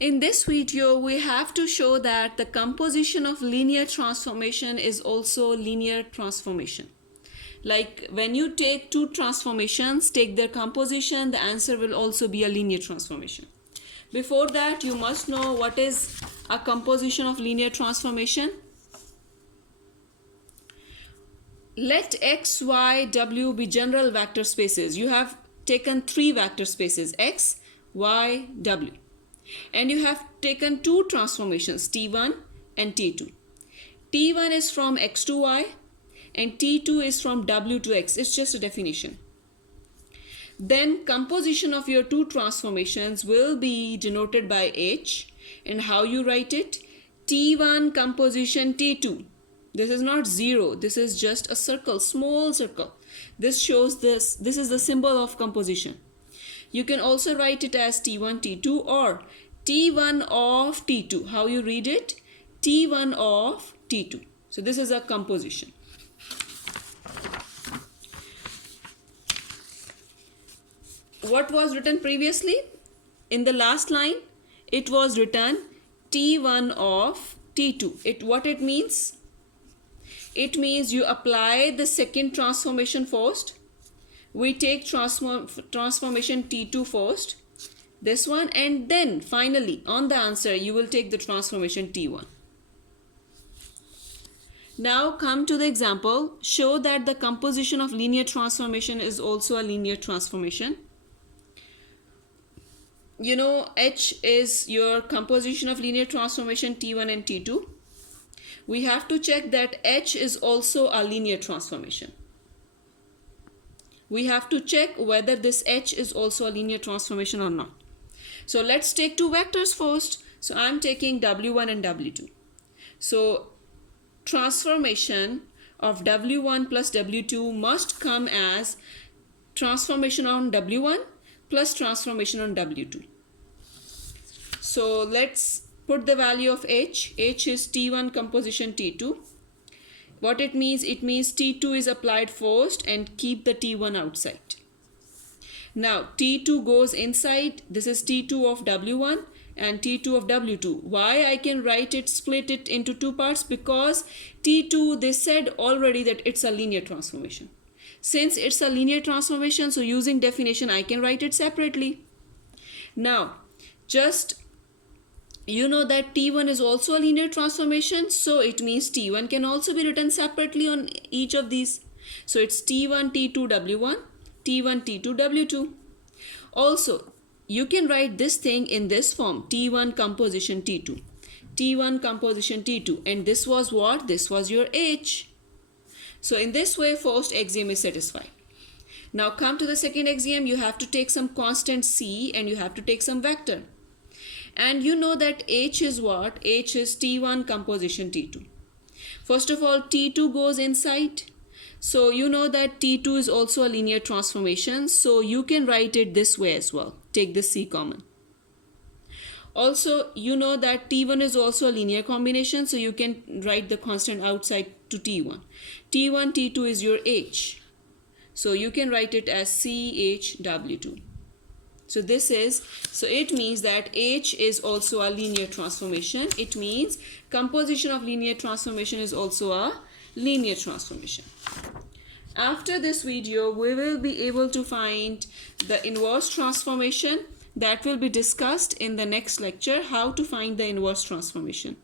In this video, we have to show that the composition of linear transformation is also linear transformation. Like when you take two transformations, take their composition, the answer will also be a linear transformation. Before that, you must know what is a composition of linear transformation. Let x, y, w be general vector spaces. You have taken three vector spaces, x, y, w. And you have taken two transformations, T1 and T2. T1 is from x to y and T2 is from w to x. It's just a definition. Then composition of your two transformations will be denoted by H. And how you write it? T1 composition T2. This is not 0. This is just a circle, small circle. This shows this. This is the symbol of composition. You can also write it as T1, T2 or T1 of T2. How you read it? T1 of T2. So this is a composition. What was written previously? In the last line, it was written T1 of T2. What it means? It means you apply the second transformation first. We take transformation T2 first, this one, and then finally on the answer you will take the transformation T1. Now come to the example. Show that the composition of linear transformation is also a linear transformation. You know, H is your composition of linear transformation T1 and T2. We have to check that H is also a linear transformation. We have to check whether this H is also a linear transformation or not. So let's take two vectors first. So I'm taking W1 and W2. So transformation of W1 plus W2 must come as transformation on W1 plus transformation on W2. So let's put the value of H. H is T1 composition T2. What it means? It means T2 is applied first and keep the T1 outside. Now T2 goes inside. This is T2 of W1 and T2 of W2. Why I can write it, split it into two parts? Because T2, they said already that it's a linear transformation. Since it's a linear transformation, so using definition I can write it separately. Now just you know that T1 is also a linear transformation, so it means T1 can also be written separately on each of these. So it's T1 T2 W1, T1 T2 W2. Also, you can write this thing in this form, T1 composition T2, T1 composition T2, and this was what? This was your H. So in this way, first axiom is satisfied. Now come to the second axiom. You have to take some constant C and you have to take some vector. And you know that H is what? H is T1 composition T2. First of all, T2 goes inside. So you know that T2 is also a linear transformation. So you can write it this way as well. Take the C common. Also, you know that T1 is also a linear combination. So you can write the constant outside to T1. T1, T2 is your H. So you can write it as CHW2. So it means that H is also a linear transformation. It means composition of linear transformation is also a linear transformation. After this video, we will be able to find the inverse transformation. That will be discussed in the next lecture, how to find the inverse transformation.